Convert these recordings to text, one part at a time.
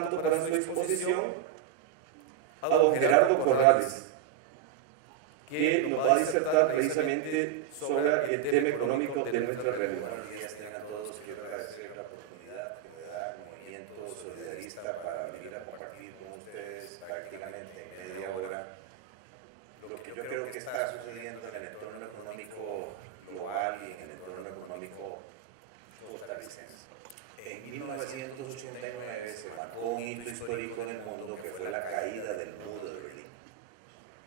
tanto para su exposición a don Gerardo Corrales, que nos va a disertar precisamente sobre el tema económico de nuestra realidad. Buenos días tengan todos. Quiero agradecer la oportunidad que me da el Movimiento Solidarista para venir a compartir con ustedes prácticamente en media hora lo que yo creo que está sucediendo en el entorno económico global y en el entorno económico costarricense. En 1989 se marcó un hito histórico en el mundo que fue la caída del muro de Berlín.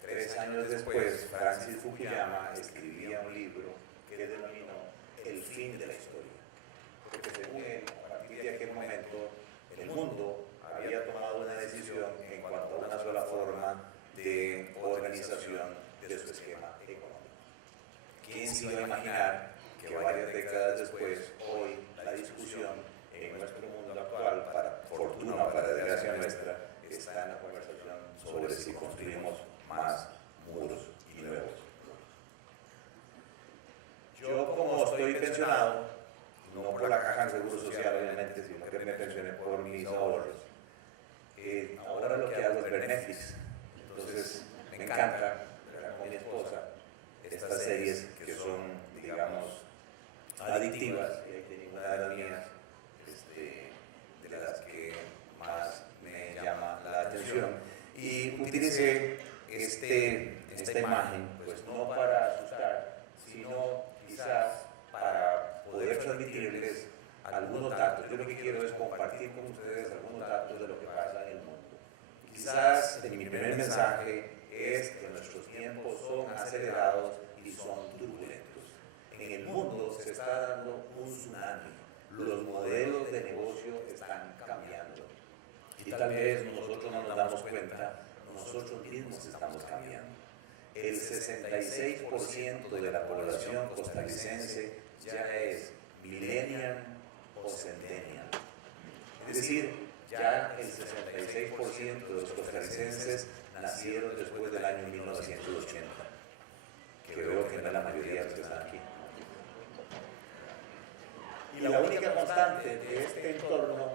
3 años después, Francis Fukuyama escribía un libro que denominó El fin de la historia. Porque según él, a partir de aquel momento, el mundo había tomado una decisión en cuanto a una sola forma de organización de su esquema económico. ¿Quién se iba a imaginar que varias décadas después, hoy, la discusión en nuestro mundo actual, para fortuna o para desgracia nuestra, está en la conversación sobre si construimos más muros y nuevos? Yo, como estoy pensionado, no por la Caja de Seguro Social, obviamente, sino que me pensioné por mis ahorros, ahora lo que hago es ver Netflix. Entonces, me encanta ver con mi esposa estas series que son, digamos, adictivas, y ninguna de las mías, de las que más me llama la atención. Y utilicé esta imagen, pues no para asustar, sino quizás para poder transmitirles algunos datos. Yo lo que quiero es compartir con ustedes algunos datos de lo que pasa en el mundo. Quizás mi primer mensaje es que nuestros tiempos son acelerados y son turbulentos. En el mundo se está dando un tsunami. Los modelos de negocio están cambiando. Y tal vez nosotros no nos damos cuenta, nosotros mismos estamos cambiando. El 66% de la población costarricense ya es millennial o centennial. Es decir, ya el 66% de los costarricenses nacieron después del año 1980, que veo que no es la mayoría de los que están aquí. Y la única constante de este entorno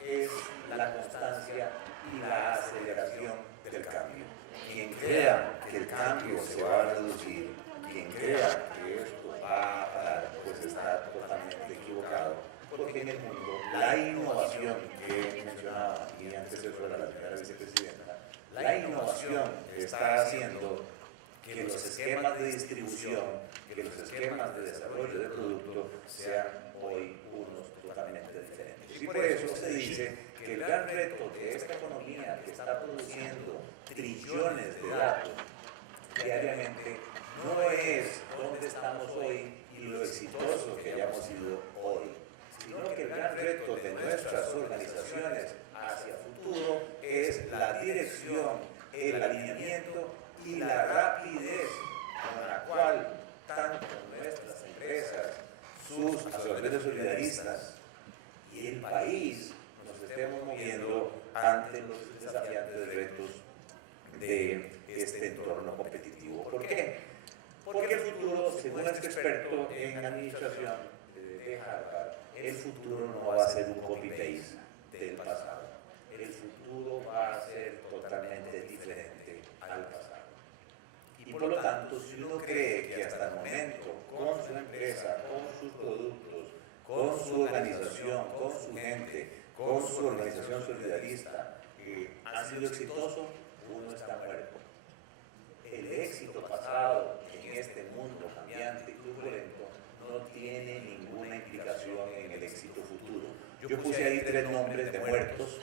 es la constancia y la aceleración del cambio. Quien crea que el cambio se va a reducir, quien crea que esto va a parar, pues está totalmente equivocado, porque en el mundo la innovación que mencionaba, y antes eso era la primera vicepresidenta, la innovación está haciendo que los esquemas de distribución, que los esquemas de desarrollo de producto sean hoy unos totalmente diferentes. Y por eso se dice que el gran reto de esta economía que está produciendo trillones de datos diariamente no es dónde estamos hoy y lo exitoso que hayamos sido hoy, sino que el gran reto de nuestras organizaciones hacia futuro es la dirección, el alineamiento y la rapidez con la cual tanto nuestras empresas, sus asociaciones solidaristas y el país nos estemos moviendo ante los desafiantes retos de este entorno competitivo. ¿Por qué? Porque el futuro, según este experto en administración de Harvard, el futuro no va a ser un copy-paste del pasado. El futuro va a ser totalmente diferente al pasado. Y por lo tanto, si uno cree que hasta el momento, con su empresa, con sus productos, con su organización, con su gente, con su organización solidarista, ha sido exitoso, uno está muerto. El éxito pasado en este mundo cambiante y turbulento no tiene ninguna implicación en el éxito futuro. Yo puse ahí 3 nombres de muertos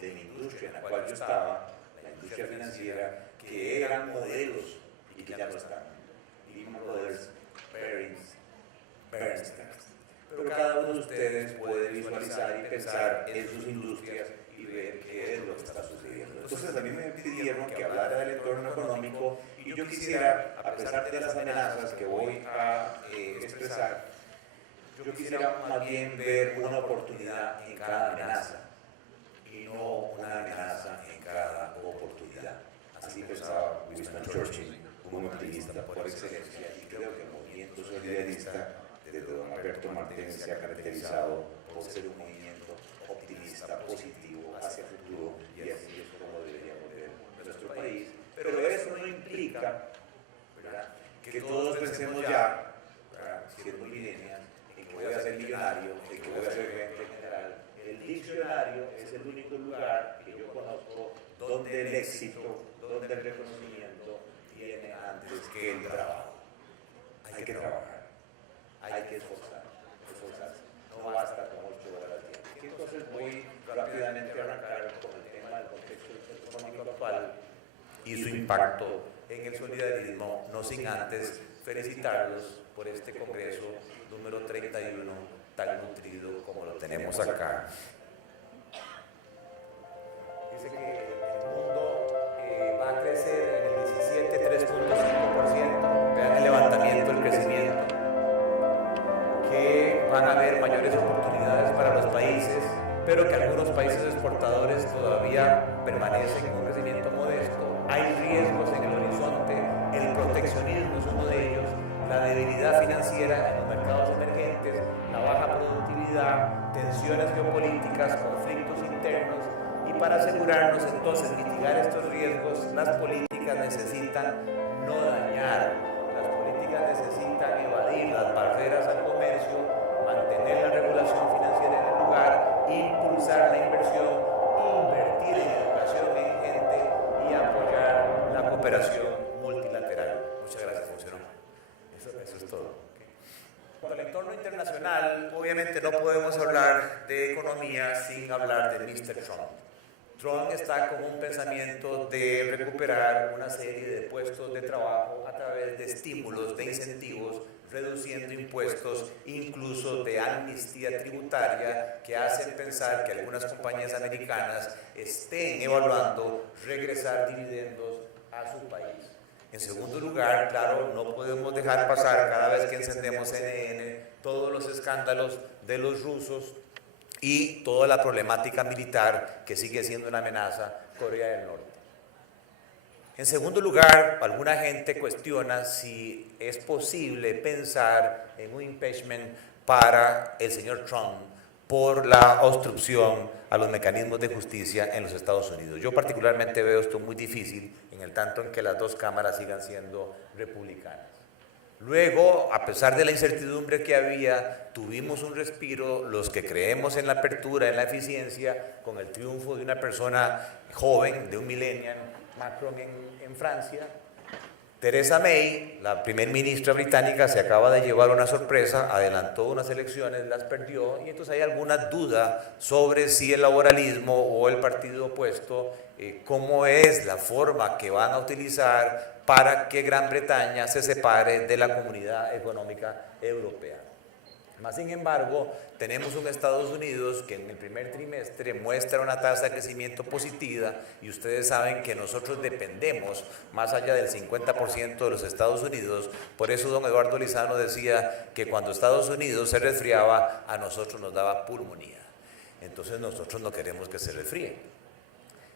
de mi industria en la cual yo estaba, la industria financiera, que eran modelos y que ya no están. Lehman Brothers, Barings, Bernstein. Pero cada uno de ustedes puede visualizar y pensar en sus industrias y ver qué es lo que está sucediendo. Entonces a mí me pidieron que hablara del entorno económico y yo quisiera, a pesar de las amenazas que voy a expresar, yo quisiera más bien ver una oportunidad en cada amenaza y no una amenaza en cada oportunidad. Así pensaba Winston Churchill, un optimista por excelencia, y creo que el movimiento solidarista desde don Alberto Martínez se ha caracterizado por ser un movimiento optimista, positivo, hacia el que todos pensemos ya, siendo millennials, en que voy a ser millonario, en que voy a ser gerente general. El diccionario es el único lugar que yo conozco donde el éxito, donde el reconocimiento viene antes que el trabajo. Hay que trabajar, hay que esforzarse. No basta con 8 horas diarias. Entonces voy rápidamente a arrancar con el tema del contexto económico actual y su impacto en el solidarismo, no sin antes felicitarlos por este congreso número 31 tan nutrido como lo tenemos acá. Dice que el mundo va a crecer en el 17, 3.5%. Vean el levantamiento, el crecimiento. Que van a haber mayores oportunidades para los países, pero que algunos países exportadores todavía permanecen con un crecimiento modesto. Hay riesgos en el horizonte, el proteccionismo es uno de ellos, la debilidad financiera en los mercados emergentes, la baja productividad, tensiones geopolíticas, conflictos internos, y para asegurarnos entonces mitigar estos riesgos, las políticas necesitan no dañar, las políticas necesitan evadir las barreras al comercio, mantener la regulación financiera en el lugar, impulsar la inversión, invertir en educación en gente y apoyar la cooperación multilateral. Muchas gracias, funcionó. Eso es todo. Con el entorno internacional, obviamente no podemos hablar de economía sin hablar de Mr. Trump. Trump está con un pensamiento de recuperar una serie de puestos de trabajo a través de estímulos, de incentivos, reduciendo impuestos, incluso de amnistía tributaria, que hacen pensar que algunas compañías americanas estén evaluando regresar dividendos a su país. En segundo lugar, claro, no podemos dejar pasar cada vez que encendemos CNN todos los escándalos de los rusos y toda la problemática militar que sigue siendo una amenaza Corea del Norte. En segundo lugar, alguna gente cuestiona si es posible pensar en un impeachment para el señor Trump por la obstrucción a los mecanismos de justicia en los Estados Unidos. Yo particularmente veo esto muy difícil en el tanto en que las dos cámaras sigan siendo republicanas. Luego, a pesar de la incertidumbre que había, tuvimos un respiro, los que creemos en la apertura, en la eficiencia, con el triunfo de una persona joven, de un millennial, Macron en Francia. Theresa May, la primer ministra británica, se acaba de llevar una sorpresa, adelantó unas elecciones, las perdió, y entonces hay alguna duda sobre si el laboralismo o el partido opuesto, cómo es la forma que van a utilizar para que Gran Bretaña se separe de la Comunidad Económica Europea. Más sin embargo, tenemos un Estados Unidos que en el primer trimestre muestra una tasa de crecimiento positiva, y ustedes saben que nosotros dependemos más allá del 50% de los Estados Unidos. Por eso don Eduardo Lizano decía que cuando Estados Unidos se resfriaba, a nosotros nos daba pulmonía. Entonces nosotros no queremos que se resfríe.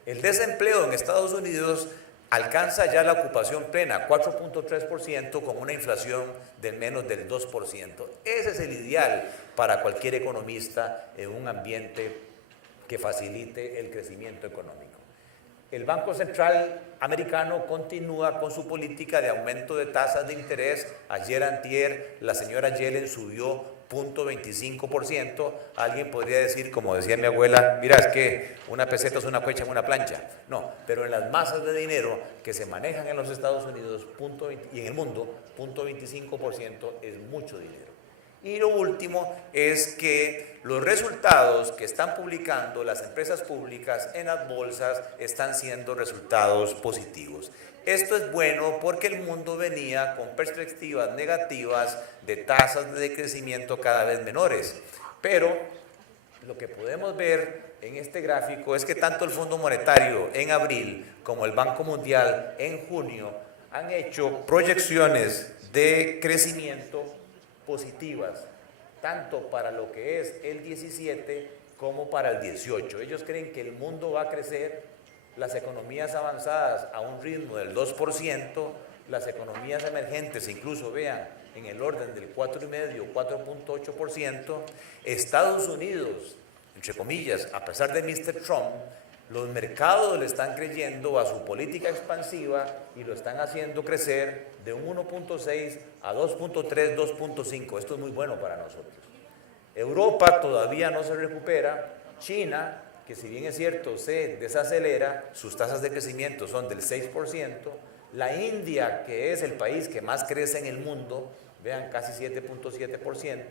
El desempleo en Estados Unidos alcanza ya la ocupación plena, 4.3%, con una inflación de menos del 2%. Ese es el ideal para cualquier economista en un ambiente que facilite el crecimiento económico. El Banco Central americano continúa con su política de aumento de tasas de interés. Ayer antier la señora Yellen subió 0.25%. Alguien podría decir, como decía mi abuela, mira, es que una peseta es una cuecha en una plancha. No, pero en las masas de dinero que se manejan en los Estados Unidos y en el mundo, 0.25% es mucho dinero. Y lo último es que los resultados que están publicando las empresas públicas en las bolsas están siendo resultados positivos. Esto es bueno porque el mundo venía con perspectivas negativas de tasas de crecimiento cada vez menores. Pero lo que podemos ver en este gráfico es que tanto el Fondo Monetario en abril como el Banco Mundial en junio han hecho proyecciones de crecimiento positivas, tanto para lo que es el 17 como para el 18. Ellos creen que el mundo va a crecer, las economías avanzadas a un ritmo del 2%, las economías emergentes incluso, vean, en el orden del 4,5%, 4.8%, Estados Unidos, entre comillas, a pesar de Mr. Trump, Los mercados le están creyendo a su política expansiva y lo están haciendo crecer de un 1.6 a 2.3, 2.5. Esto es muy bueno para nosotros. Europa todavía no se recupera. China, que si bien es cierto se desacelera, sus tasas de crecimiento son del 6%. La India, que es el país que más crece en el mundo, vean, casi 7.7%.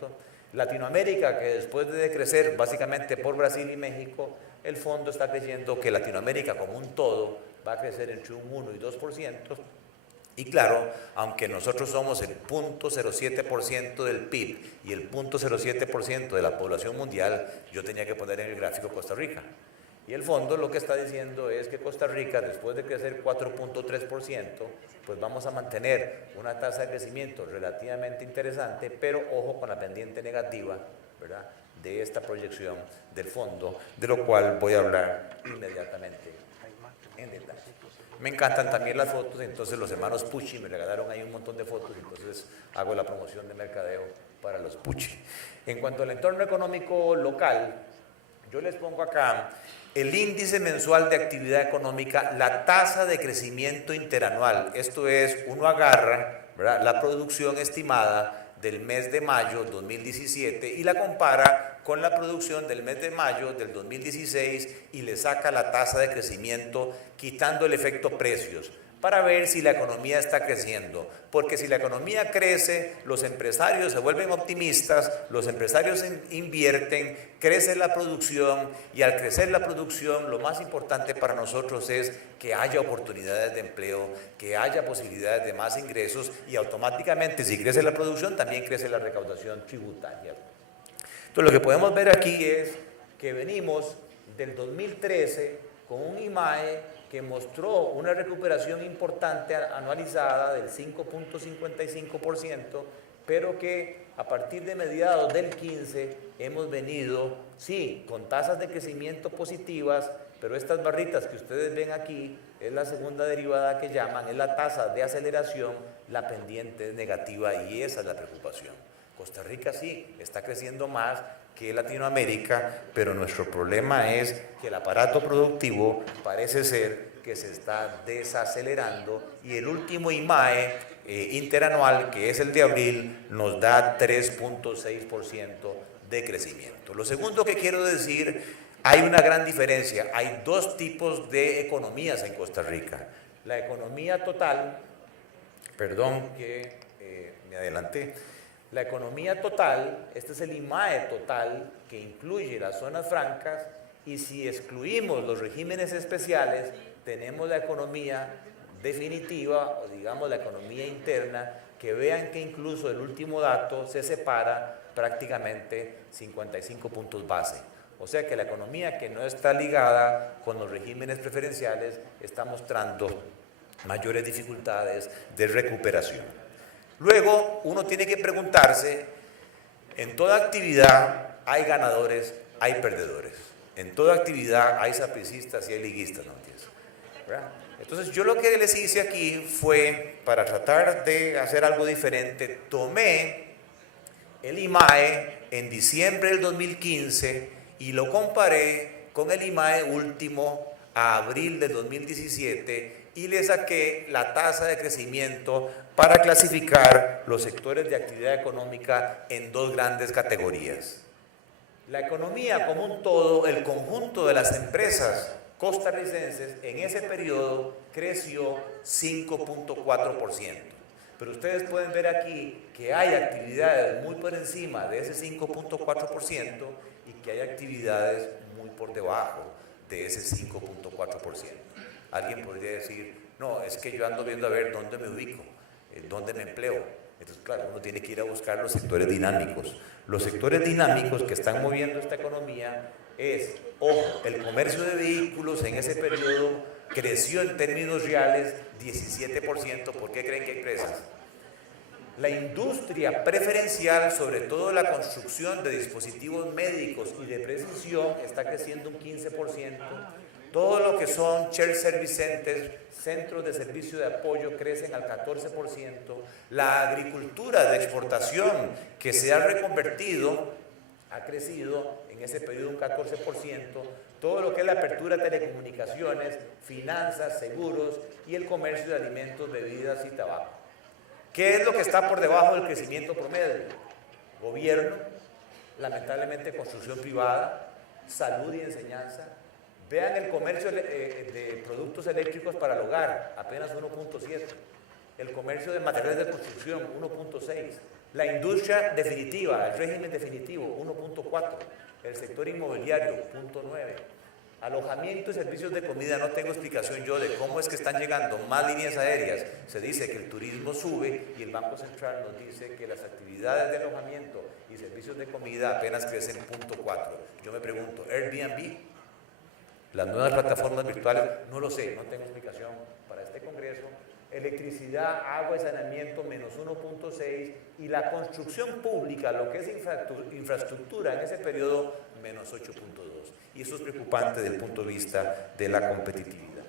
Latinoamérica, que después de decrecer básicamente por Brasil y México, el fondo está creyendo que Latinoamérica como un todo va a crecer entre un 1 y 2%. Y claro, aunque nosotros somos el 0.07% del PIB y el 0.07% de la población mundial, yo tenía que poner en el gráfico Costa Rica. Y el fondo lo que está diciendo es que Costa Rica, después de crecer 4.3%, pues vamos a mantener una tasa de crecimiento relativamente interesante, pero ojo con la pendiente negativa, ¿verdad?, de esta proyección del fondo, de lo cual voy a hablar inmediatamente en detalle. Me encantan también las fotos, entonces los hermanos Pucci me regalaron ahí un montón de fotos, entonces hago la promoción de mercadeo para los Pucci. En cuanto al entorno económico local, yo les pongo acá el índice mensual de actividad económica, la tasa de crecimiento interanual. Esto es, uno agarra, ¿verdad?, la producción estimada del mes de mayo 2017 y la compara con la producción del mes de mayo del 2016 y le saca la tasa de crecimiento quitando el efecto precios para ver si la economía está creciendo, porque si la economía crece, los empresarios se vuelven optimistas, los empresarios invierten, crece la producción y al crecer la producción lo más importante para nosotros es que haya oportunidades de empleo, que haya posibilidades de más ingresos y automáticamente si crece la producción también crece la recaudación tributaria. Entonces lo que podemos ver aquí es que venimos del 2013 con un IMAE que mostró una recuperación importante anualizada del 5.55%, pero que a partir de mediados del 15 hemos venido, sí, con tasas de crecimiento positivas, pero estas barritas que ustedes ven aquí es la segunda derivada que llaman, es la tasa de aceleración, la pendiente es negativa y esa es la preocupación. Costa Rica sí, está creciendo más que Latinoamérica, pero nuestro problema es que el aparato productivo parece ser que se está desacelerando y el último IMAE interanual, que es el de abril, nos da 3.6% de crecimiento. Lo segundo que quiero decir, hay una gran diferencia, hay dos tipos de economías en Costa Rica. La economía total, perdón que me adelanté, la economía total, este es el IMAE total que incluye las zonas francas y si excluimos los regímenes especiales, tenemos la economía definitiva o digamos la economía interna que vean que incluso el último dato se separa prácticamente 55 puntos base. O sea que la economía que no está ligada con los regímenes preferenciales está mostrando mayores dificultades de recuperación. Luego, uno tiene que preguntarse, en toda actividad hay ganadores, hay perdedores. En toda actividad hay sapricistas y hay liguistas, ¿no entiendes? ¿Verdad? Entonces, yo lo que les hice aquí fue, para tratar de hacer algo diferente, tomé el IMAE en diciembre del 2015 y lo comparé con el IMAE último a abril del 2017 y le saqué la tasa de crecimiento para clasificar los sectores de actividad económica en dos grandes categorías. La economía como un todo, el conjunto de las empresas costarricenses en ese periodo creció 5.4%. Pero ustedes pueden ver aquí que hay actividades muy por encima de ese 5.4% y que hay actividades muy por debajo de ese 5.4%. Alguien podría decir, no, es que yo ando viendo a ver dónde me ubico, dónde me empleo. Entonces, claro, uno tiene que ir a buscar los sectores dinámicos. Los sectores dinámicos que están moviendo esta economía es, ojo, el comercio de vehículos en ese periodo creció en términos reales 17%. ¿Por qué creen que hay presas? La industria preferencial, sobre todo la construcción de dispositivos médicos y de precisión, está creciendo un 15%. Todo lo que son shared service centers, centros de servicio de apoyo, crecen al 14%. La agricultura de exportación que se ha reconvertido ha crecido en ese periodo un 14%, todo lo que es la apertura de telecomunicaciones, finanzas, seguros y el comercio de alimentos, bebidas y tabaco. ¿Qué es lo que está por debajo del crecimiento promedio? Gobierno, lamentablemente construcción privada, salud y enseñanza. Vean el comercio de productos eléctricos para el hogar, apenas 1.7. El comercio de materiales de construcción, 1.6. La industria definitiva, el régimen definitivo, 1.4. El sector inmobiliario, 0.9. Alojamiento y servicios de comida, no tengo explicación yo de cómo es que están llegando más líneas aéreas. Se dice que el turismo sube y el Banco Central nos dice que las actividades de alojamiento y servicios de comida apenas crecen 0.4. Yo me pregunto, Airbnb, las nuevas plataformas virtuales, no lo sé, no tengo explicación para este Congreso. Electricidad, agua y saneamiento, menos 1.6, y la construcción pública, lo que es infraestructura en ese periodo, menos 8.2. Y eso es preocupante desde el punto de vista de la competitividad.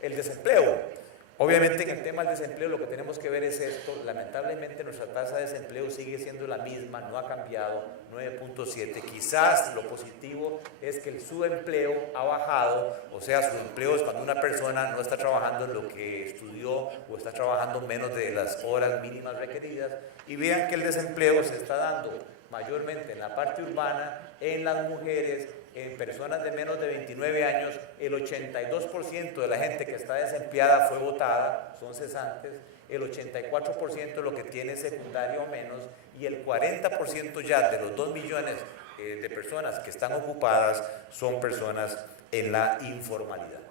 El desempleo. Obviamente en el tema del desempleo lo que tenemos que ver es esto. Lamentablemente nuestra tasa de desempleo sigue siendo la misma, no ha cambiado, 9.7. Quizás lo positivo es que el subempleo ha bajado, o sea, subempleo es cuando una persona no está trabajando en lo que estudió o está trabajando menos de las horas mínimas requeridas. Y vean que el desempleo se está dando mayormente en la parte urbana, en las mujeres, en personas de menos de 29 años. El 82% de la gente que está desempleada fue votada, son cesantes. El 84% lo que tiene secundaria o menos, y el 40% ya de los 2 millones de personas que están ocupadas son personas en la informalidad.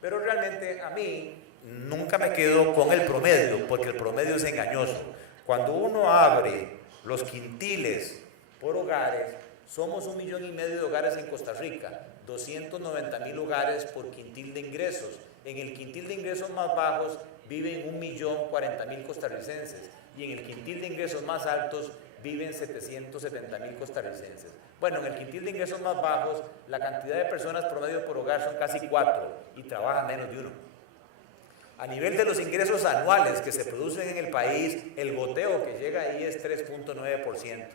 Pero realmente a mí nunca me quedo con el promedio, porque el promedio es engañoso. Cuando uno abre los quintiles por hogares, somos 1,5 millones de hogares en Costa Rica, 290,000 hogares por quintil de ingresos. En el quintil de ingresos más bajos viven 1,040,000 costarricenses, y en el quintil de ingresos más altos viven 770,000 costarricenses. Bueno, en el quintil de ingresos más bajos, la cantidad de personas promedio por hogar son casi 4 y trabajan menos de 1. A nivel de los ingresos anuales que se producen en el país, el goteo que llega ahí es 3.9%.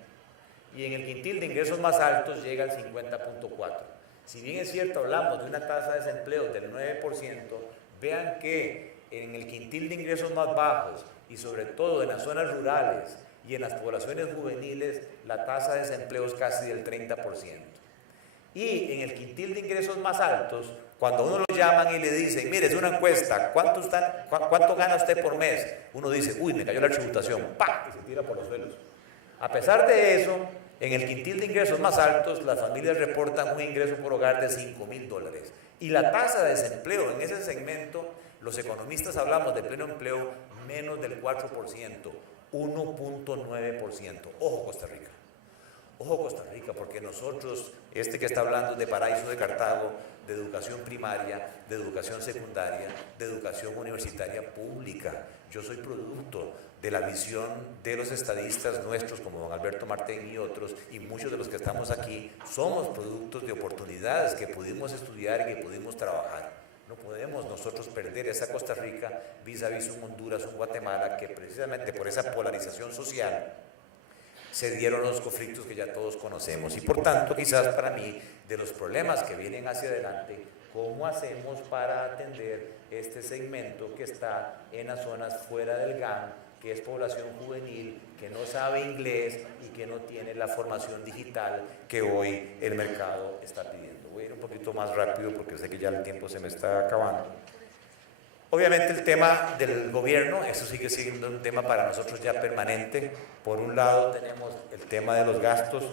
Y en el quintil de ingresos más altos llega al 50.4%. Si bien es cierto, hablamos de una tasa de desempleo del 9%, vean que en el quintil de ingresos más bajos y sobre todo en las zonas rurales y en las poblaciones juveniles, la tasa de desempleo es casi del 30%. Y en el quintil de ingresos más altos, cuando uno lo llaman y le dicen, mire, es una encuesta, ¿cuánto gana usted por mes? Uno dice, uy, me cayó la tributación, ¡pah!, y se tira por los suelos. A pesar de eso, en el quintil de ingresos más altos, las familias reportan un ingreso por hogar de $5,000. Y la tasa de desempleo en ese segmento, los economistas hablamos de pleno empleo, menos del 4%, 1.9%. Ojo Costa Rica. Ojo Costa Rica, porque nosotros, que está hablando de Paraíso de Cartago, de educación primaria, de educación secundaria, de educación universitaria pública. Yo soy producto de la visión de los estadistas nuestros, como don Alberto Martén y otros, y muchos de los que estamos aquí, somos productos de oportunidades que pudimos estudiar y que pudimos trabajar. No podemos nosotros perder esa Costa Rica vis a vis un Honduras, un Guatemala, que precisamente por esa polarización social se dieron los conflictos que ya todos conocemos. Y por tanto, quizás para mí, de los problemas que vienen hacia adelante, ¿cómo hacemos para atender este segmento que está en las zonas fuera del GAM, que es población juvenil, que no sabe inglés y que no tiene la formación digital que hoy el mercado está pidiendo? Voy a ir un poquito más rápido porque sé que ya el tiempo se me está acabando. Obviamente el tema del gobierno, eso sigue siendo un tema para nosotros ya permanente. Por un lado tenemos el tema de los gastos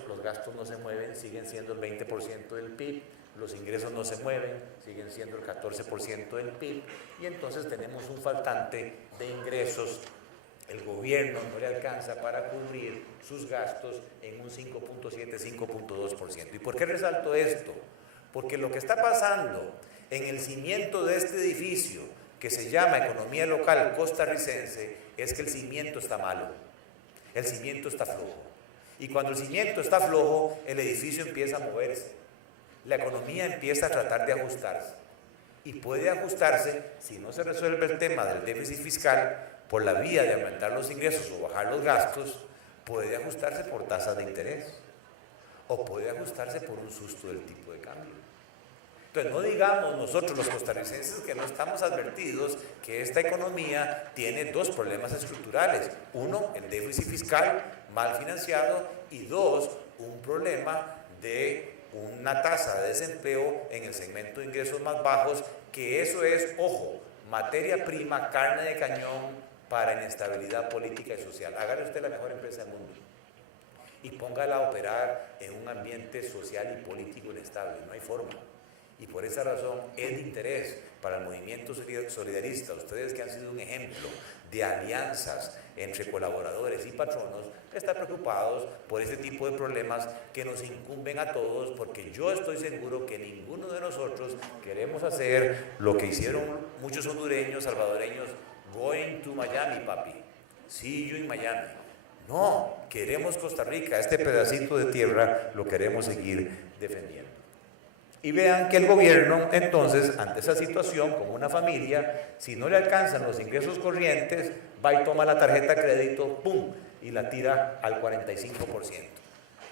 no se mueven, siguen siendo el 20% del PIB, los ingresos no se mueven, siguen siendo el 14% del PIB, y entonces tenemos un faltante de ingresos. El gobierno no le alcanza para cubrir sus gastos en un 5.7, 5.2%. ¿Y por qué resalto esto? Porque lo que está pasando en el cimiento de este edificio, que se llama Economía Local Costarricense, es que el cimiento está malo, el cimiento está flojo. Y cuando el cimiento está flojo, el edificio empieza a moverse, la economía empieza a tratar de ajustarse. Y puede ajustarse, si no se resuelve el tema del déficit fiscal, por la vía de aumentar los ingresos o bajar los gastos, puede ajustarse por tasas de interés o puede ajustarse por un susto del tipo de cambio. Entonces, no digamos nosotros los costarricenses que no estamos advertidos que esta economía tiene dos problemas estructurales. Uno, el déficit fiscal mal financiado, y dos, un problema de una tasa de desempleo en el segmento de ingresos más bajos, que eso es, ojo, materia prima, carne de cañón para inestabilidad política y social. Hágale usted la mejor empresa del mundo y póngala a operar en un ambiente social y político inestable. No hay forma. Y por esa razón es de interés para el movimiento solidarista, ustedes que han sido un ejemplo de alianzas entre colaboradores y patronos, estar preocupados por ese tipo de problemas que nos incumben a todos, porque yo estoy seguro que ninguno de nosotros queremos hacer lo que hicieron muchos hondureños, salvadoreños, going to Miami, papi, see you in Miami. No, queremos Costa Rica, este pedacito de tierra lo queremos seguir defendiendo. Y vean que el gobierno, entonces, ante esa situación, como una familia, si no le alcanzan los ingresos corrientes, va y toma la tarjeta de crédito, ¡pum!, y la tira al 45%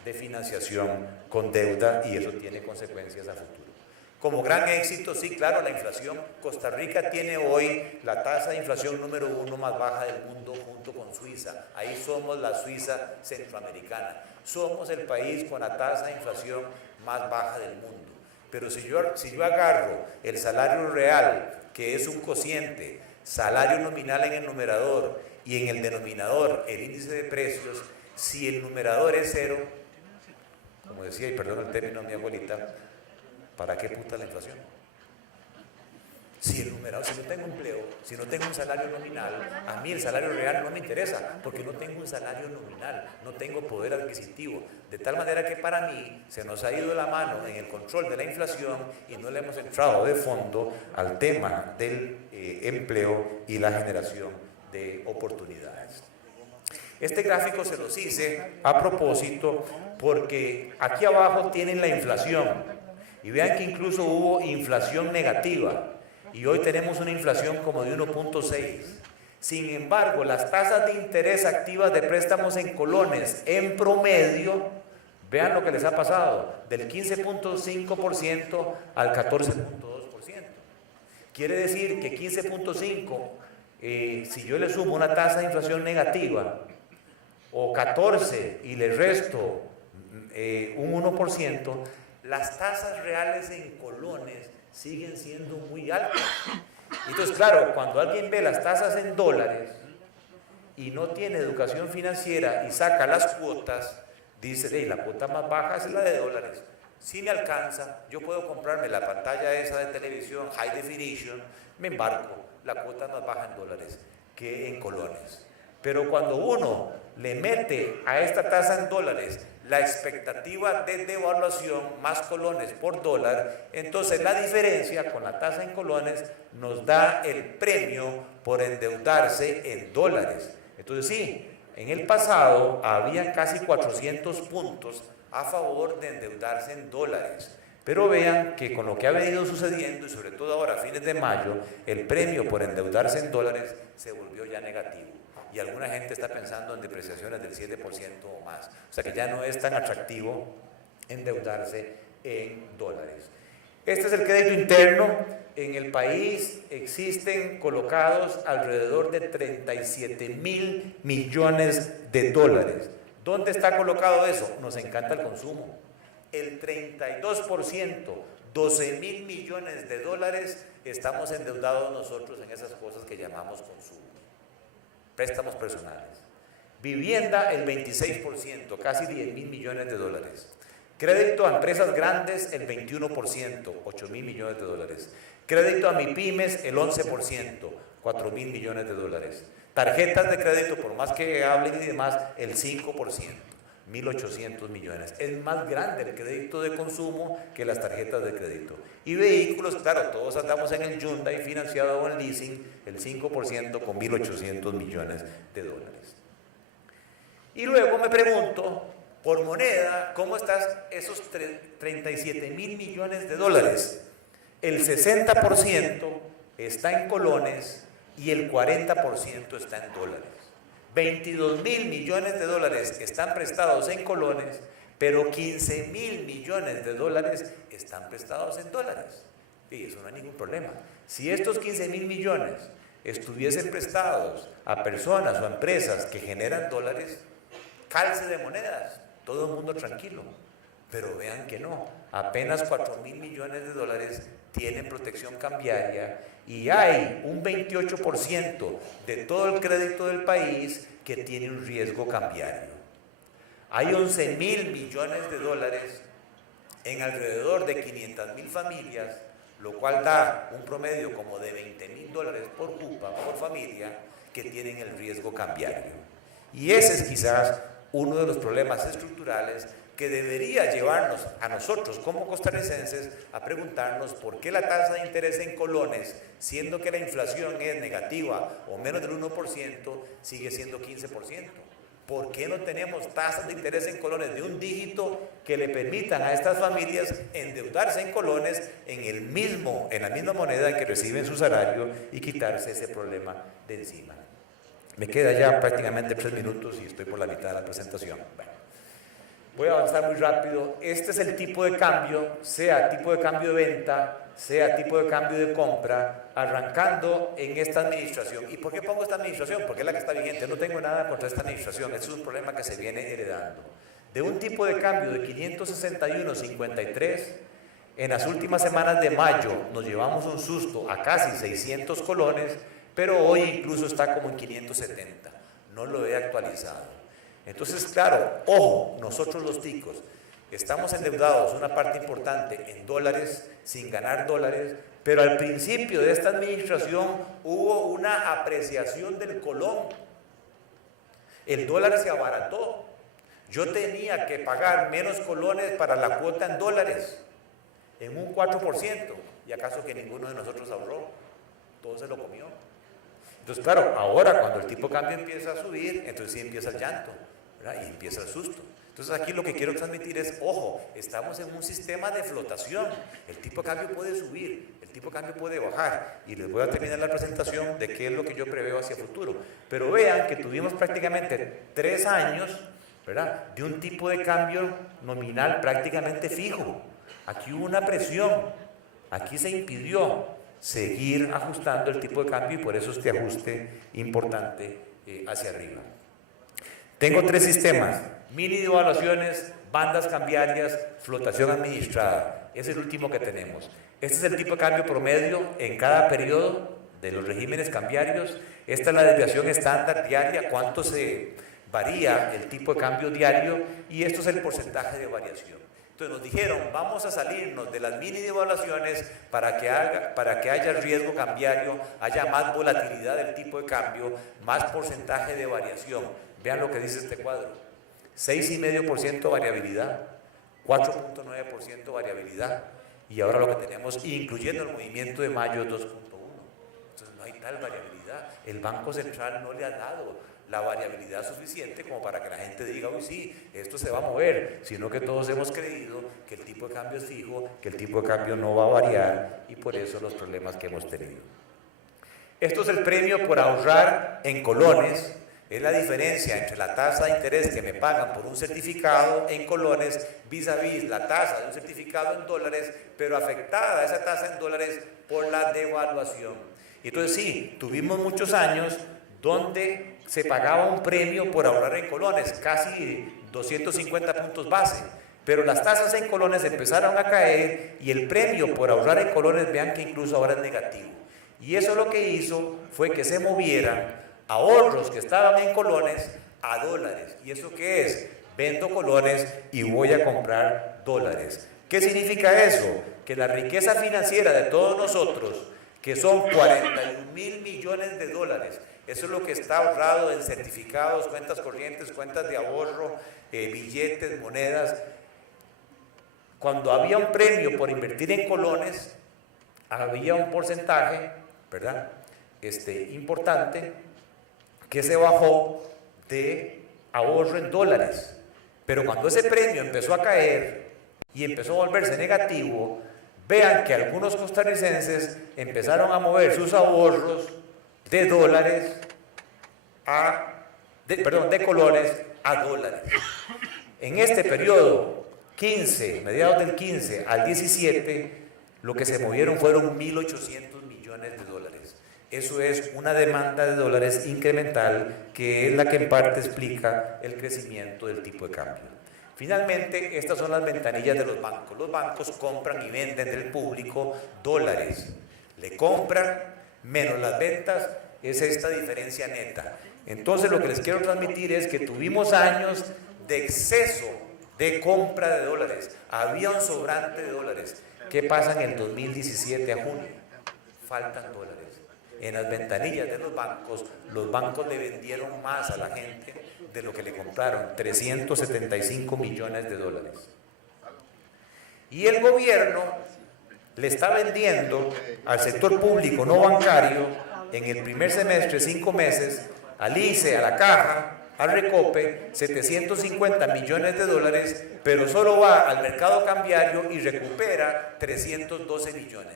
de financiación con deuda, y eso tiene consecuencias a futuro. Como gran éxito, sí, claro, la inflación. Costa Rica tiene hoy la tasa de inflación número 1 más baja del mundo junto con Suiza. Ahí somos la Suiza centroamericana. Somos el país con la tasa de inflación más baja del mundo. Pero si yo agarro el salario real, que es un cociente, salario nominal en el numerador y en el denominador el índice de precios, si el numerador es 0, como decía, y perdón el término mi abuelita, ¿para qué puta la inflación? Si el numerador, si no tengo empleo, si no tengo un salario nominal, a mí el salario real no me interesa, porque no tengo un salario nominal, no tengo poder adquisitivo. De tal manera que para mí se nos ha ido la mano en el control de la inflación y no le hemos entrado de fondo al tema del empleo y la generación de oportunidades. Este gráfico se los hice a propósito porque aquí abajo tienen la inflación y vean que incluso hubo inflación negativa. Y hoy tenemos una inflación como de 1.6. Sin embargo, las tasas de interés activas de préstamos en colones en promedio, vean lo que les ha pasado, del 15.5% al 14.2%. Quiere decir que 15.5, si yo le sumo una tasa de inflación negativa, o 14 y le resto un 1%, las tasas reales en colones siguen siendo muy altas. Entonces, claro, cuando alguien ve las tasas en dólares y no tiene educación financiera y saca las cuotas, dice, hey, la cuota más baja es la de dólares. Si me alcanza, yo puedo comprarme la pantalla esa de televisión, high definition, me embarco, la cuota más baja en dólares que en colones. Pero cuando uno le mete a esta tasa en dólares la expectativa de devaluación más colones por dólar, entonces la diferencia con la tasa en colones nos da el premio por endeudarse en dólares. Entonces sí, en el pasado había casi 400 puntos a favor de endeudarse en dólares. Pero vean que con lo que ha venido sucediendo, y sobre todo ahora a fines de mayo, el premio por endeudarse en dólares se volvió ya negativo. Y alguna gente está pensando en depreciaciones del 7% o más. O sea que ya no es tan atractivo endeudarse en dólares. Este es el crédito interno. En el país existen colocados alrededor de 37.000 millones de dólares. ¿Dónde está colocado eso? Nos encanta el consumo. El 32%, 12.000 millones de dólares, estamos endeudados nosotros en esas cosas que llamamos consumo. Préstamos personales. Vivienda, el 26%, casi 10.000 millones de dólares. Crédito a empresas grandes, el 21%, 8.000 millones de dólares. Crédito a MIPYMES, el 11%, 4.000 millones de dólares. Tarjetas de crédito, por más que hablen y demás, el 5%, 1.800 millones. Es más grande el crédito de consumo que las tarjetas de crédito. Y vehículos, claro, todos andamos en el Hyundai financiado o en leasing, el 5% con 1.800 millones de dólares. Y luego me pregunto, por moneda, ¿cómo están esos 37.000 millones de dólares? El 60% está en colones y el 40% está en dólares. 22.000 millones de dólares están prestados en colones, pero 15.000 millones de dólares están prestados en dólares. Y eso no hay ningún problema. Si estos 15.000 millones estuviesen prestados a personas o a empresas que generan dólares, calce de monedas, todo el mundo tranquilo. Pero vean que no, apenas 4.000 millones de dólares tienen protección cambiaria y hay un 28% de todo el crédito del país que tiene un riesgo cambiario. Hay 11.000 millones de dólares en alrededor de 500.000 familias, lo cual da un promedio como de 20.000 dólares por UPA, por familia, que tienen el riesgo cambiario. Y ese es quizás uno de los problemas estructurales que debería llevarnos a nosotros como costarricenses a preguntarnos por qué la tasa de interés en colones, siendo que la inflación es negativa o menos del 1%, sigue siendo 15%. ¿Por qué no tenemos tasas de interés en colones de un dígito que le permitan a estas familias endeudarse en colones en la misma moneda que reciben su salario y quitarse ese problema de encima? Me queda ya prácticamente 3 minutos y estoy por la mitad de la presentación. Bueno, voy a avanzar muy rápido. Este es el tipo de cambio, sea tipo de cambio de venta, sea tipo de cambio de compra, arrancando en esta administración. ¿Y por qué pongo esta administración? Porque es la que está vigente. No tengo nada contra esta administración. Este es un problema que se viene heredando. De un tipo de cambio de 561.53, en las últimas semanas de mayo nos llevamos un susto a casi 600 colones, pero hoy incluso está como en 570. No lo he actualizado. Entonces, claro, ojo, nosotros los ticos estamos endeudados una parte importante en dólares, sin ganar dólares, pero al principio de esta administración hubo una apreciación del colón. El dólar se abarató. Yo tenía que pagar menos colones para la cuota en dólares, en un 4%. ¿Y acaso que ninguno de nosotros ahorró? Todo se lo comió. Entonces, claro, ahora cuando el tipo de cambio empieza a subir, entonces sí empieza el llanto, ¿verdad? Y empieza el susto. Entonces aquí lo que quiero transmitir es, ojo, estamos en un sistema de flotación. El tipo de cambio puede subir, el tipo de cambio puede bajar. Y les voy a terminar la presentación de qué es lo que yo preveo hacia futuro. Pero vean que tuvimos prácticamente 3 años, ¿verdad?, de un tipo de cambio nominal prácticamente fijo. Aquí hubo una presión, aquí se impidió seguir ajustando el tipo de cambio y por eso este ajuste importante hacia arriba. Tengo 3 sistemas: mini devaluaciones, bandas cambiarias, flotación administrada. Es el último que tenemos. Este es el tipo de cambio promedio en cada periodo de los regímenes cambiarios. Esta es la desviación estándar diaria, cuánto se varía el tipo de cambio diario, y esto es el porcentaje de variación. Entonces nos dijeron, vamos a salirnos de las mini devaluaciones para que haya riesgo cambiario, haya más volatilidad del tipo de cambio, más porcentaje de variación. Vean lo que dice este cuadro: 6,5% variabilidad, 4,9% variabilidad, y ahora lo que tenemos, incluyendo el movimiento de mayo, es 2,1%. Entonces no hay tal variabilidad. El Banco Central no le ha dado la variabilidad suficiente como para que la gente diga, uy, sí, esto se va a mover, sino que todos hemos creído que el tipo de cambio es fijo, que el tipo de cambio no va a variar, y por eso los problemas que hemos tenido. Esto es el premio por ahorrar en colones. Es la diferencia entre la tasa de interés que me pagan por un certificado en colones vis a vis la tasa de un certificado en dólares, pero afectada esa tasa en dólares por la devaluación. Entonces sí, tuvimos muchos años donde se pagaba un premio por ahorrar en colones, casi 250 puntos base, pero las tasas en colones empezaron a caer y el premio por ahorrar en colones, vean que incluso ahora es negativo. Y eso lo que hizo fue que se movieran ahorros que estaban en colones a dólares. ¿Y eso qué es? Vendo colones y voy a comprar dólares. ¿Qué significa eso? Que la riqueza financiera de todos nosotros, que son 41.000 millones de dólares, eso es lo que está ahorrado en certificados, cuentas corrientes, cuentas de ahorro, billetes, monedas. Cuando había un premio por invertir en colones, había un porcentaje, ¿verdad?, importante, que se bajó de ahorro en dólares. Pero cuando ese premio empezó a caer y empezó a volverse negativo, vean que algunos costarricenses empezaron a mover sus ahorros de dólares a de colones a dólares. En este periodo, mediados del 15 al 17, lo que se movieron fueron 1.800 millones de dólares. Eso es una demanda de dólares incremental que es la que en parte explica el crecimiento del tipo de cambio. Finalmente, estas son las ventanillas de los bancos. Los bancos compran y venden del público dólares. Le compran menos las ventas, es esta diferencia neta. Entonces, lo que les quiero transmitir es que tuvimos años de exceso de compra de dólares. Había un sobrante de dólares. ¿Qué pasa en el 2017 a junio? Faltan dólares. En las ventanillas de los bancos le vendieron más a la gente de lo que le compraron, 375 millones de dólares. Y el gobierno le está vendiendo al sector público no bancario en el primer semestre, 5 meses, al ICE, a la Caja, al Recope, 750 millones de dólares, pero solo va al mercado cambiario y recupera 312 millones.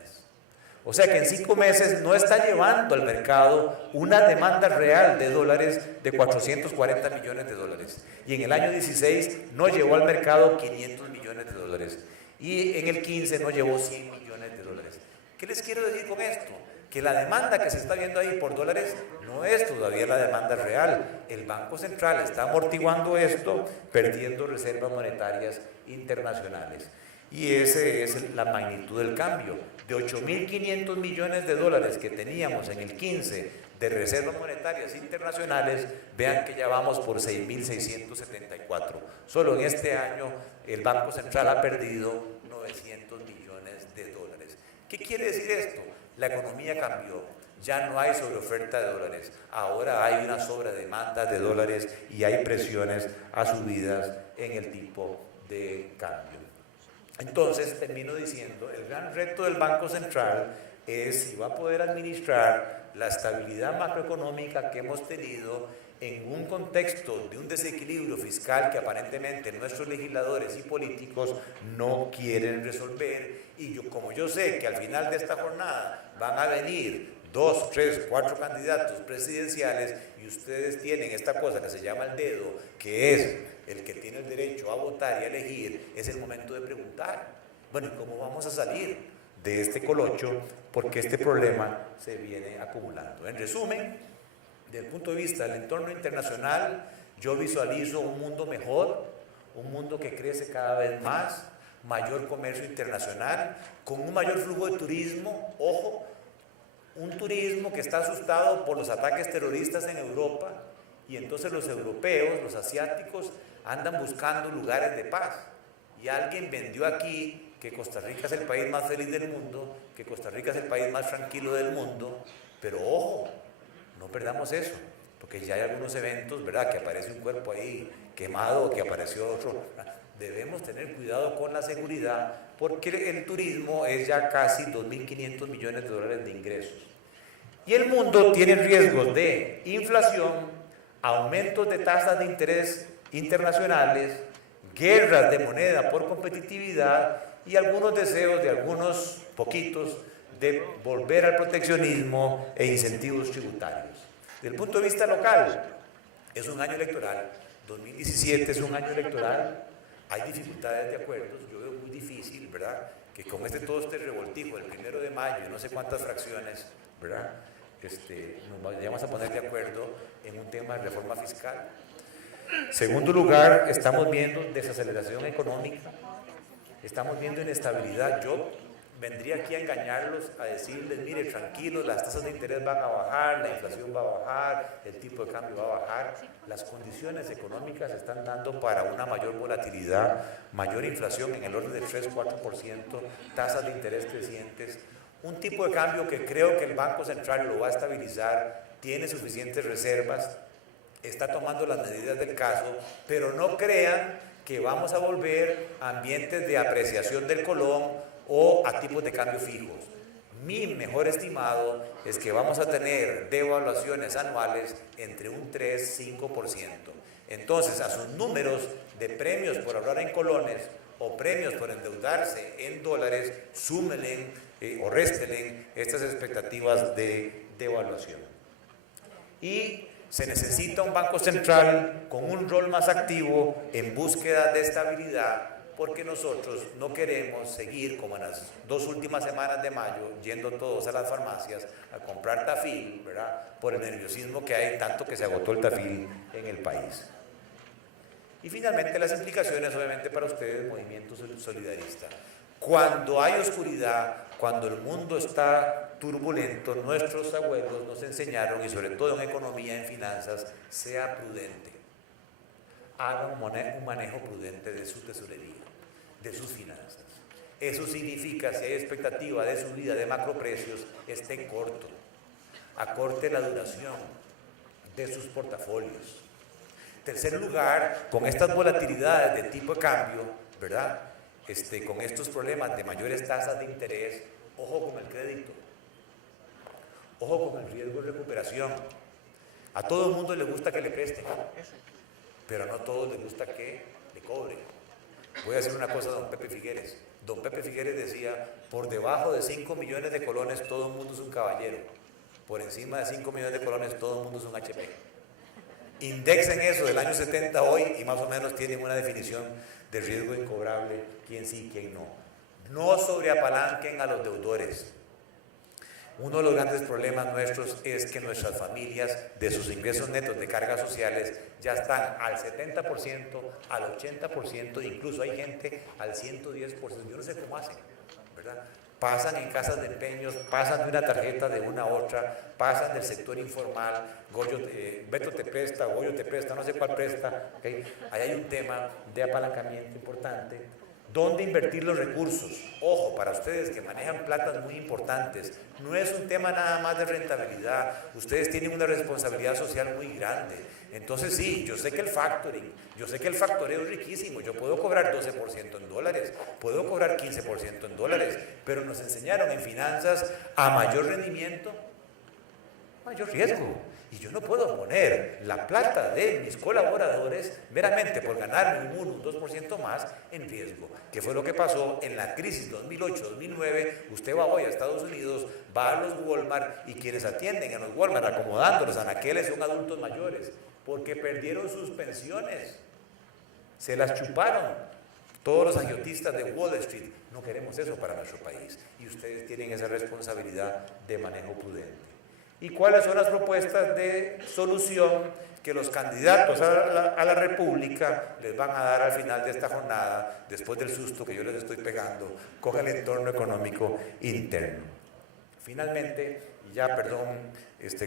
O sea que en 5 meses no está llevando al mercado una demanda real de dólares de 440 millones de dólares. Y en el año 16 no llevó al mercado 500 millones de dólares. Y en el 15 no llevó 100 millones de dólares. ¿Qué les quiero decir con esto? Que la demanda que se está viendo ahí por dólares no es todavía la demanda real. El Banco Central está amortiguando esto, perdiendo reservas monetarias internacionales. Y esa es la magnitud del cambio. De 8.500 millones de dólares que teníamos en el 15 de reservas monetarias internacionales, vean que ya vamos por 6.674. Solo en este año el Banco Central ha perdido 900 millones de dólares. ¿Qué quiere decir esto? La economía cambió. Ya no hay sobreoferta de dólares. Ahora hay una sobredemanda de dólares y hay presiones a subidas en el tipo de cambio. Entonces, termino diciendo, el gran reto del Banco Central es si va a poder administrar la estabilidad macroeconómica que hemos tenido en un contexto de un desequilibrio fiscal que aparentemente nuestros legisladores y políticos no quieren resolver. Y como yo sé que al final de esta jornada van a venir 2, 3, 4 candidatos presidenciales y ustedes tienen esta cosa que se llama el dedo, que es el que tiene el derecho a votar y a elegir, es el momento de preguntar, bueno, ¿y cómo vamos a salir de este colocho? Porque este problema se viene acumulando. En resumen, desde el punto de vista del entorno internacional, yo visualizo un mundo mejor, un mundo que crece cada vez más, mayor comercio internacional, con un mayor flujo de turismo, ojo, un turismo que está asustado por los ataques terroristas en Europa, y entonces los europeos, los asiáticos, andan buscando lugares de paz. Y alguien vendió aquí que Costa Rica es el país más feliz del mundo, que Costa Rica es el país más tranquilo del mundo, pero ojo, no perdamos eso, porque ya hay algunos eventos, ¿verdad?, que aparece un cuerpo ahí quemado, que apareció otro. Debemos tener cuidado con la seguridad, porque el turismo es ya casi 2.500 millones de dólares de ingresos. Y el mundo tiene riesgos de inflación, aumentos de tasas de interés internacionales, guerras de moneda por competitividad y algunos deseos de algunos poquitos de volver al proteccionismo e incentivos tributarios. Desde el punto de vista local, es un año electoral, 2017 es un año electoral, hay dificultades de acuerdos, yo veo muy difícil, ¿verdad?, que con todo este revoltijo, el 1 de mayo, no sé cuántas fracciones, ¿verdad?, nos vayamos a poner de acuerdo en un tema de reforma fiscal. Segundo lugar, estamos viendo desaceleración económica, estamos viendo inestabilidad. Yo vendría aquí a engañarlos, a decirles, mire, tranquilos, las tasas de interés van a bajar, la inflación va a bajar, el tipo de cambio va a bajar. Las condiciones económicas se están dando para una mayor volatilidad, mayor inflación en el orden del 3-4%, tasas de interés crecientes, un tipo de cambio que creo que el Banco Central lo va a estabilizar, tiene suficientes reservas, está tomando las medidas del caso, pero no crean que vamos a volver a ambientes de apreciación del colón o a tipos de cambio fijos. Mi mejor estimado es que vamos a tener devaluaciones anuales entre un 3-5%. Entonces, a sus números de premios por ahorrar en colones o premios por endeudarse en dólares, súmenle o réstenle estas expectativas de devaluación. Y Se necesita un Banco Central con un rol más activo en búsqueda de estabilidad, porque nosotros no queremos seguir como en las 2 últimas semanas de mayo, yendo todos a las farmacias a comprar Tafil, ¿verdad? Por el nerviosismo que hay, tanto que se agotó el Tafil en el país. Y finalmente las implicaciones, obviamente, para ustedes, movimiento solidarista. Cuando hay oscuridad, cuando el mundo está turbulento, nuestros abuelos nos enseñaron, y sobre todo en economía, en finanzas, sea prudente. Haga un manejo prudente de su tesorería, de sus finanzas. Eso significa, si hay expectativa de subida de macroprecios, esté corto. Acorte la duración de sus portafolios. Tercer lugar, con estas volatilidades de tipo de cambio, ¿verdad? Con estos problemas de mayores tasas de interés, ojo con el crédito, ojo con el riesgo de recuperación. A todo el mundo le gusta que le presten, pero no a todos les gusta que le cobren. Voy a decir una cosa a don Pepe Figueres. Don Pepe Figueres decía, por debajo de 5 millones de colones todo el mundo es un caballero, por encima de 5 millones de colones todo el mundo es un HP. Indexen eso del año 70 hoy y más o menos tienen una definición de riesgo incobrable, quién sí, quién no. No sobreapalanquen a los deudores. Uno de los grandes problemas nuestros es que nuestras familias, de sus ingresos netos de cargas sociales, ya están al 70%, al 80%, incluso hay gente al 110%. Yo no sé cómo hacen, ¿verdad? Pasan en casas de empeños, pasan de una tarjeta de una a otra, pasan del sector informal, Beto te presta, Goyo te presta, no sé cuál presta, ¿okay? Ahí hay un tema de apalancamiento importante. ¿Dónde invertir los recursos? Ojo, para ustedes que manejan platas muy importantes, no es un tema nada más de rentabilidad, ustedes tienen una responsabilidad social muy grande. Entonces sí, yo sé que el factoring, yo sé que el factoreo es riquísimo, yo puedo cobrar 12% en dólares, puedo cobrar 15% en dólares, pero nos enseñaron en finanzas a mayor rendimiento, mayor riesgo. Y yo no puedo poner la plata de mis colaboradores meramente por ganarme un 1, un 2% más en riesgo, que fue lo que pasó en la crisis 2008-2009. Usted va hoy a Estados Unidos, va a los Walmart y quienes atienden en los Walmart acomodándolos, anaqueles son adultos mayores, porque perdieron sus pensiones, se las chuparon. Todos los agiotistas de Wall Street, no queremos eso para nuestro país y ustedes tienen esa responsabilidad de manejo prudente. ¿Y cuáles son las propuestas de solución que los candidatos a la República les van a dar al final de esta jornada, después del susto que yo les estoy pegando con el entorno económico interno? Finalmente, ya perdón,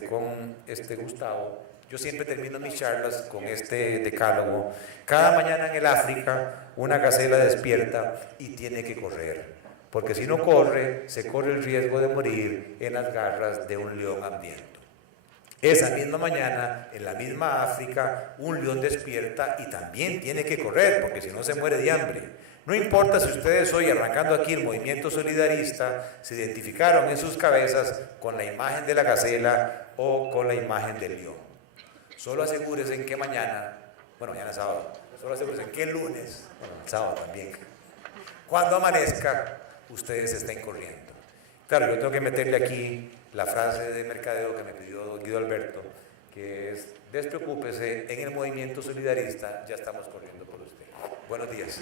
con Gustavo, yo siempre termino mis charlas con este decálogo. Cada mañana en el África, una gacela despierta y tiene que correr. Porque si no corre, se corre el riesgo de morir en las garras de un león hambriento. Esa misma mañana, en la misma África, un león despierta y también tiene que correr, porque si no se muere de hambre. No importa si ustedes hoy, arrancando aquí el movimiento solidarista, se identificaron en sus cabezas con la imagen de la gacela o con la imagen del león. Solo asegúrense en que mañana es sábado, solo asegúrense en que el lunes, el sábado también, cuando amanezca, ustedes estén corriendo. Claro, yo tengo que meterle aquí la frase de mercadeo que me pidió Guido Alberto, que es: despreocúpese, en el movimiento solidarista ya estamos corriendo por usted. Buenos días.